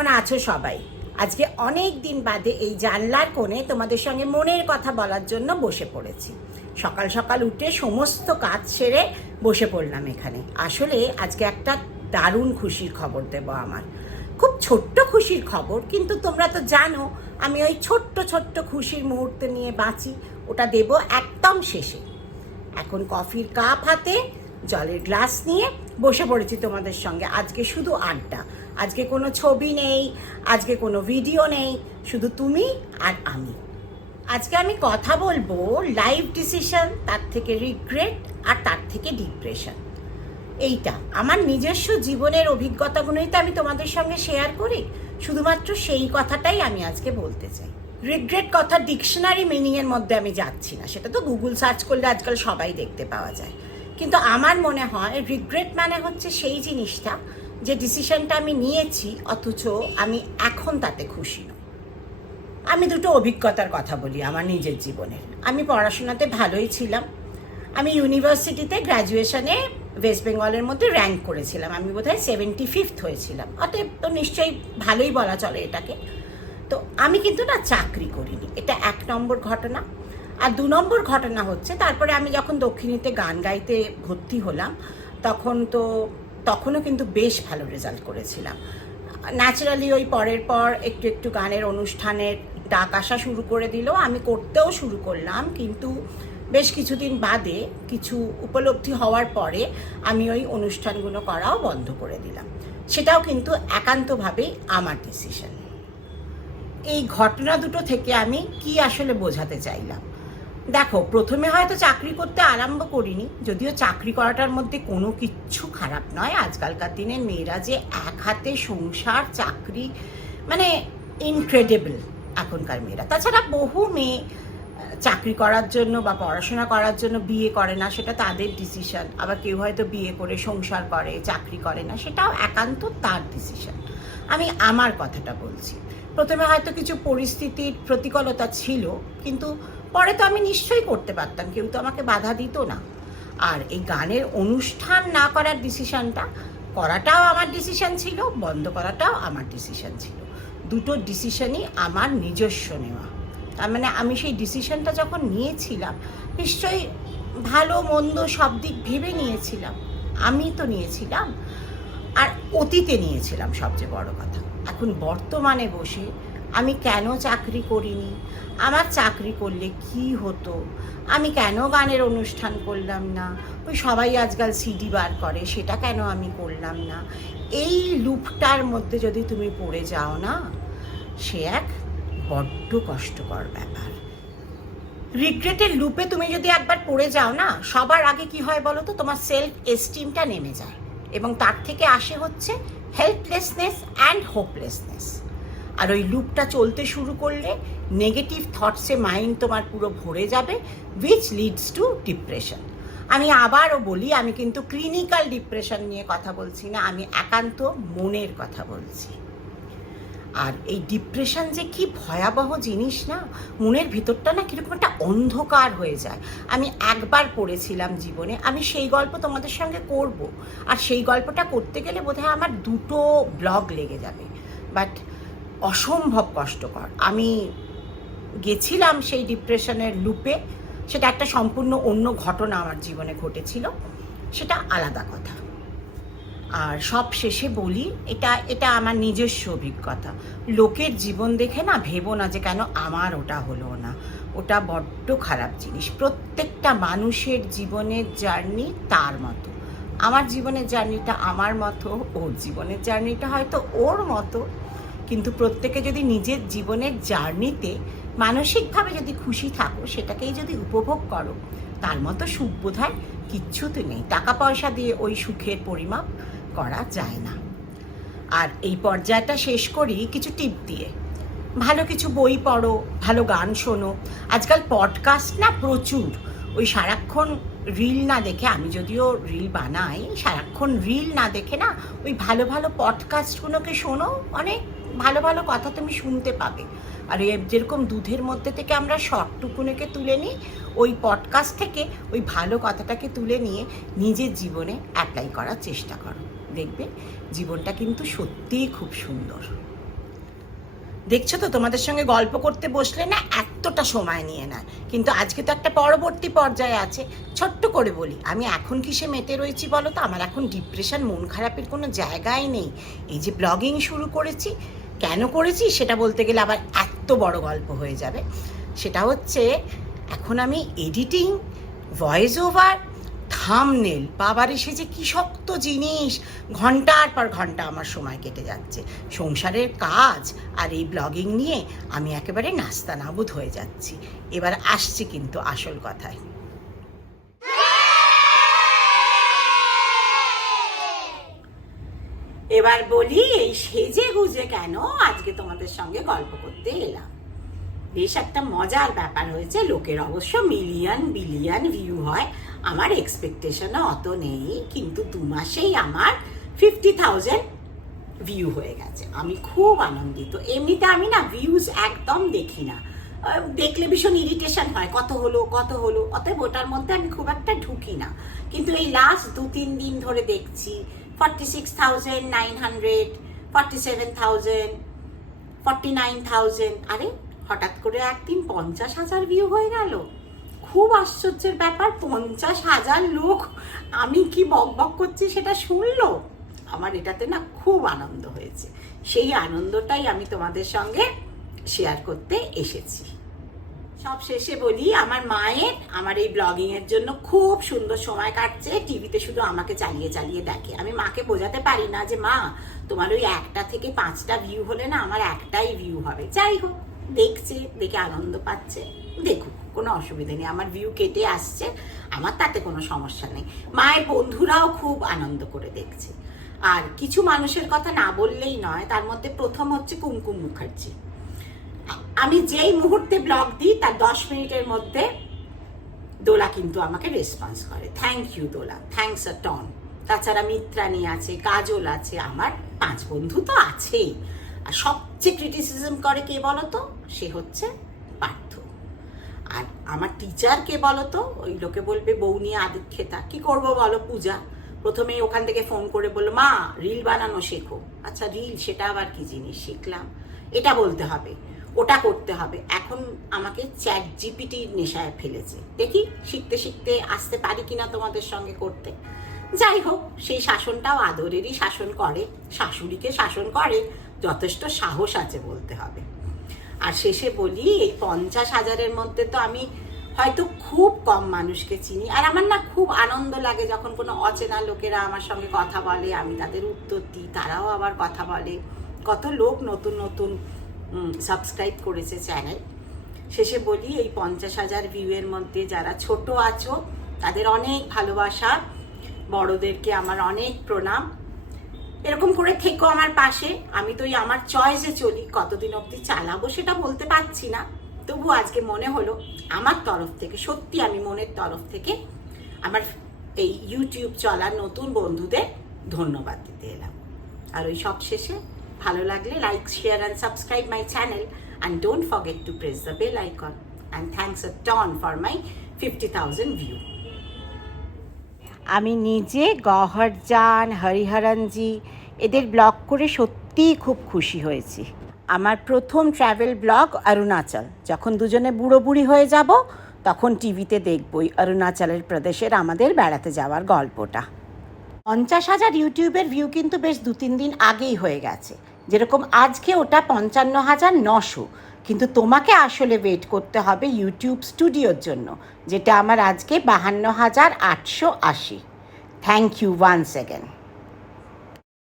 কেমন আছো সবাই? আজকে অনেক দিন বাদে এই জানলার কোণে তোমাদের সঙ্গে মনের কথা বলার জন্য বসে পড়েছি। সকাল সকাল উঠে সমস্ত কাজ সেরে বসে পড়লাম এখানে। আসলে আজকে একটা দারুণ খুশির খবর দেব আমার। খুব ছোট্ট খুশির খবর, কিন্তু তোমরা তো জানো আমি ওই ছোট্ট ছোট্ট খুশির মুহূর্ত নিয়ে বাঁচি। ওটা দেব একদম শেষে। এখন কফির কাপ হাতে, জলের গ্লাস নিয়ে বসে পড়েছি তোমাদের সঙ্গে। আজকে শুধু আড্ডা, আজকে কোনো ছবি নেই, আজকে কোনো ভিডিও নেই, শুধু তুমি আর আমি। আজকে আমি কথা বলবো লাইফ ডিসিশন, তার থেকে রিগ্রেট, আর তার থেকে ডিপ্রেশন। এইটা আমার নিজস্ব জীবনের অভিজ্ঞতাগুলোই তো আমি তোমাদের সঙ্গে শেয়ার করি। শুধুমাত্র সেই কথাটাই আমি আজকে বলতে চাই। রিগ্রেট কথা ডিকশনারি মিনিংয়ের মধ্যে আমি যাচ্ছি না, সেটা তো গুগল সার্চ করলে আজকাল সবাই দেখতে পাওয়া যায়। কিন্তু আমার মনে হয় রিগ্রেট মানে হচ্ছে সেই জিনিসটা, যে ডিসিশনটা আমি নিয়েছি অথচ আমি এখন তাতে খুশি নই। আমি দুটো অভিজ্ঞতার কথা বলি আমার নিজের জীবনের। আমি পড়াশোনাতে ভালোই ছিলাম। আমি ইউনিভার্সিটিতে গ্র্যাজুয়েশনে ওয়েস্ট বেঙ্গলের মধ্যে র্যাঙ্ক করেছিলাম। আমি বোধহয় 75th হয়েছিলাম, অতএব তো নিশ্চয়ই ভালোই বলা চলে এটাকে। তো আমি কিন্তু না চাকরি করিনি, এটা 1 নম্বর ঘটনা। আর 2 নম্বর ঘটনা হচ্ছে, তারপরে আমি যখন দক্ষিণীতে গান গাইতে ভর্তি হলাম তখনও কিন্তু বেশ ভালো রেজাল্ট করেছিলাম। ন্যাচারালি ওই পরের পর একটু একটু গানের অনুষ্ঠানের ডাক আসা শুরু করে দিল, আমি করতেও শুরু করলাম। কিন্তু বেশ কিছুদিন বাদে, কিছু উপলব্ধি হওয়ার পরে আমি ওই অনুষ্ঠানগুলো করাও বন্ধ করে দিলাম। সেটাও কিন্তু একান্তভাবেই আমার ডিসিশন। এই ঘটনা দুটো থেকে আমি কি আসলে বোঝাতে চাইলাম, দেখো, প্রথমে হয়তো চাকরি করতে আরম্ভ করিনি, যদিও চাকরি করাটার মধ্যে কোনো কিচ্ছু খারাপ নয়। আজকালকার দিনের মেয়েরা যে এক হাতে সংসার, চাকরি, মানে ইনক্রেডিবল এখনকার মেয়েরা। তাছাড়া বহু মেয়ে চাকরি করার জন্য বা পড়াশোনা করার জন্য বিয়ে করে না, সেটা তাদের ডিসিশন। আবার কেউ হয়তো বিয়ে করে সংসার করে, চাকরি করে না, সেটাও একান্ত তার ডিসিশন। আমি আমার কথাটা বলছি। প্রথমে হয়তো কিছু পরিস্থিতির প্রতিকূলতা ছিল, কিন্তু পরে তো আমি নিশ্চয়ই করতে পারতাম, কেউ তো আমাকে বাধা দিত না। আর এই গানের অনুষ্ঠান না করার ডিসিশনটা, করাটাও আমার ডিসিশন ছিল, বন্ধ করাটাও আমার ডিসিশন ছিল। দুটো ডিসিশনই আমার নিজস্ব নেওয়া। তার মানে আমি সেই ডিসিশনটা যখন নিয়েছিলাম, নিশ্চয়ই ভালো মন্দ সব দিক ভেবে নিয়েছিলাম। আমি তো নিয়েছিলাম, আর অতীতে নিয়েছিলাম সবচেয়ে বড় কথা। এখন বর্তমানে বসে আমি কেন চাকরি করিনি, আমার চাকরি করলে কি হতো, আমি কেন গানের অনুষ্ঠান করলাম না, ওই সবাই আজকাল সিডি বার করে, সেটা কেন আমি করলাম না, এই লুপটার মধ্যে যদি তুমি পড়ে যাও না, সে এক বড্ড কষ্টকর ব্যাপার। রিগ্রেটের লুপে তুমি যদি একবার পড়ে যাও না, সবার আগে কি হয় বলো তো, তোমার সেলফ এস্টিমটা নেমে যায়, এবং তার থেকে আসে হচ্ছে হেল্পলেসনেস অ্যান্ড হোপলেসনেস। আর ওই লুপটা চলতে শুরু করলে নেগেটিভ থটসে মাইন্ড তোমার পুরো ভরে যাবে, উইচ লিডস টু ডিপ্রেশন। আমি আবারও বলি, আমি কিন্তু ক্লিনিক্যাল ডিপ্রেশন নিয়ে কথা বলছি না, আমি একান্ত মনের কথা বলছি। আর এই ডিপ্রেশন যে কি ভয়াবহ জিনিস না, মনের ভিতরটা না কিরকম একটা অন্ধকার হয়ে যায়। আমি একবার পড়েছিলাম জীবনে, আমি সেই গল্প তোমাদের সঙ্গে করব, আর সেই গল্পটা করতে গেলে বোধহয় আমার 2টো ব্লগ লেগে যাবে, বাট অসম্ভব কষ্টকর। আমি গেছিলাম সেই ডিপ্রেশনের লুপে, সেটা একটা সম্পূর্ণ অন্য ঘটনা আমার জীবনে ঘটেছিল, সেটা আলাদা কথা। আর সব শেষে বলি, এটা আমার নিজস্ব অভিজ্ঞতা। লোকের জীবন দেখে না ভেবো না যে কেন আমার ওটা হলো না, ওটা বড্ড খারাপ জিনিস। প্রত্যেকটা মানুষের জীবনের জার্নি তার মতো। আমার জীবনের জার্নিটা আমার মতো, ওর জীবনের জার্নিটা হয়তো ওর মতো। কিন্তু প্রত্যেকে যদি নিজের জীবনের জার্নিতে মানসিকভাবে যদি খুশি থাকো, সেটাকেই যদি উপভোগ করো, তার মতো সুখ বোধহয় কিচ্ছুতে নেই। টাকা পয়সা দিয়ে ওই সুখের পরিমাপ করা যায় না। আর এই পর্যায়টা শেষ করি কিছু টিপ দিয়ে। ভালো কিছু বই পড়ো, ভালো গান শোনো। আজকাল পডকাস্ট না প্রচুর, ওই সারাক্ষণ রিল না দেখে, আমি যদিও রিল বানাই, সারাক্ষণ রিল না দেখে না ওই ভালো ভালো পডকাস্টগুলোকে শোনো, অনেক ভালো ভালো কথা তুমি শুনতে পাবে। আর যেরকম দুধের মধ্যে থেকে আমরা শর্টটুকুনেকে তুলে নিই, ওই পডকাস্ট থেকে ওই ভালো কথাটাকে তুলে নিয়ে নিজের জীবনে অ্যাপ্লাই করার চেষ্টা করো, দেখবে জীবনটা কিন্তু সত্যিই খুব সুন্দর। দেখছো তো, তোমাদের সঙ্গে গল্প করতে বসলে না এতটা সময় নিয়ে নেয়, কিন্তু আজকে তো একটা পরবর্তী পর্যায়ে আছে। ছোট্ট করে বলি, আমি এখন কিসে মেতে রয়েছি বলো তো? আমার এখন ডিপ্রেশন, মন খারাপের কোনো জায়গাই নেই। এই যে ব্লগিং শুরু করেছি, কেন করেছি সেটা বলতে গেলে আবার এত বড় গল্প হয়ে যাবে। সেটা হচ্ছে, এখন আমি এডিটিং, ভয়েস ওভার, থাম্বনেল, বাবার এসে যে কী শক্ত জিনিস, ঘন্টার পর ঘন্টা আমার সময় কেটে যাচ্ছে। সংসারের কাজ আর এই ব্লগিং নিয়ে আমি একেবারে নাস্তানাবুদ হয়ে যাচ্ছি। এবার আসছি কিন্তু আসল কথায়। এবার বলি, এই সেজে গুজে কেন আজকে তোমাদের সঙ্গে গল্প করতে এলাম। বেশ একটা মজার ব্যাপার হয়েছে। লোকের অবশ্য মিলিয়ন বিলিয়ন ভিউ হয়, আমার এক্সপেকটেশনও অত নেই, কিন্তু 2 মাসেই আমার 50,000 ভিউ হয়ে গেছে। আমি খুব আনন্দিত। এমনিতে আমি না ভিউজ একদম দেখি না, দেখলে ভীষণ ইরিটেশন হয়, কত হলো, অতএব ওটার মধ্যে আমি খুব একটা ঢুকি না। কিন্তু এই লাস্ট 2-3 দিন ধরে দেখছি 46,900, 47,000, 49,000। আরে হঠাৎ করে একদিন 50,000 ভিউ হয়ে গেল। খুব আশ্চর্যের ব্যাপার, 50,000 লোক আমি কি বকবক করছি সেটা শুনলো। আমার এটাতে না খুব আনন্দ হয়েছে। সেই আনন্দটাই আমি তোমাদের সঙ্গে শেয়ার করতে এসেছি। সব শেষে বলি, আমার মায়ের আমার এই ব্লগিংয়ের জন্য খুব সুন্দর সময় কাটছে। টিভিতে শুধু আমাকে চালিয়ে চালিয়ে দেখে। আমি মাকে বোঝাতে পারি না যে মা, তোমার ওই 1টা থেকে 5টা ভিউ হলে না আমার একটাই ভিউ হবে। যাই হোক, দেখছে, দেখে আনন্দ পাচ্ছে, দেখুক, কোনো অসুবিধা নেই। আমার ভিউ কেটে আসছে, আমার তাতে কোনো সমস্যা নেই। মায়ের বন্ধুরাও খুব আনন্দ করে দেখছে। আর কিছু মানুষের কথা না বললেই নয়, তার মধ্যে প্রথম হচ্ছে কুমকুম মুখার্জি। আমি যেই মুহূর্তে ব্লগ দিই তার 10 মিনিটের মধ্যে দোলা কিন্তু আমাকে রেসপন্স করে। Thank you Dola, thanks a ton. তাছাড়া মিত্রানি আছে, কাজল আছে, আমার 5 বন্ধু তো আছেই। আর সবচেয়ে ক্রিটিসিজম করে কে বলতো? সে হচ্ছে পার্থ। আর আমার টিচার কে বলতো? ওই লোকে বলবে বউ নিয়ে আদিক্ষেতা। কি করব বলো? পূজা প্রথমেই ওখান থেকে ফোন করে বললো, মা রিল বানানো শেখো। আচ্ছা রিল, সেটা আবার কি জিনিস? শিখলাম, এটা বলতে হবে, ওটা করতে হবে। এখন আমাকে চ্যাট জিপিটি নেশায় ফেলেছে। দেখি শিখতে শিখতে আসতে পারি কিনা তোমাদের সঙ্গে করতে। যাই হোক, সেই শাসনটাও আদরেরই শাসন করে, শাশুড়িকে শাসন করে, যথেষ্ট সাহস আছে বলতে হবে। আর শেষে বলি, এই 50,000-এর মধ্যে তো আমি হয়তো খুব কম মানুষকে চিনি। আর আমার না খুব আনন্দ লাগে যখন কোনো অচেনা লোকেরা আমার সঙ্গে কথা বলে, আমি তাদের উত্তর দিই, তারাও আবার কথা বলে। কত লোক নতুন নতুন সাবস্ক্রাইব করেছে চ্যানেল। শেষে বলি, এই 50,000 ভিউয়ের মধ্যে যারা ছোট আছো তাদের অনেক ভালোবাসা, বড়দেরকে আমার অনেক প্রণাম। এরকম করে থেকো আমার পাশে। আমি তো আমার চয়েসে চলি, কতদিন অবধি চালাবো সেটা বলতে পারছি না। তবু আজকে মনে হলো আমার তরফ থেকে, সত্যি আমি মনের তরফ থেকে আমার এই ইউটিউব চলার নতুন বন্ধুদের ধন্যবাদ দিতে এলাম। আর ওই সব শেষে ভালো লাগলে like, share and subscribe my channel, and don't forget to press the bell icon, and thanks a ton for my 50,000 view. আমি নিজে গহরজান, হরিহরনজি এদের ব্লগ করে সত্যিই খুব খুশি হয়েছি। আমার প্রথম ট্রাভেল ব্লগ অরুণাচল। যখন দুজনে বুড়ো বুড়ি হয়ে যাব তখন টিভিতে দেখবই অরুণাচলের প্রদেশের আমাদের বেড়াতে যাওয়ার গল্পটা। 50,000 ইউটিউবের ভিউ কিন্তু বেশ 2-3 দিন আগেই হয়ে গেছে। যেরকম আজকে ওটা 55,900, কিন্তু তোমাকে আসলে ওয়েট করতে হবে ইউটিউব স্টুডিওর জন্য, যেটা আমার আজকে 52,880। Thank you once again.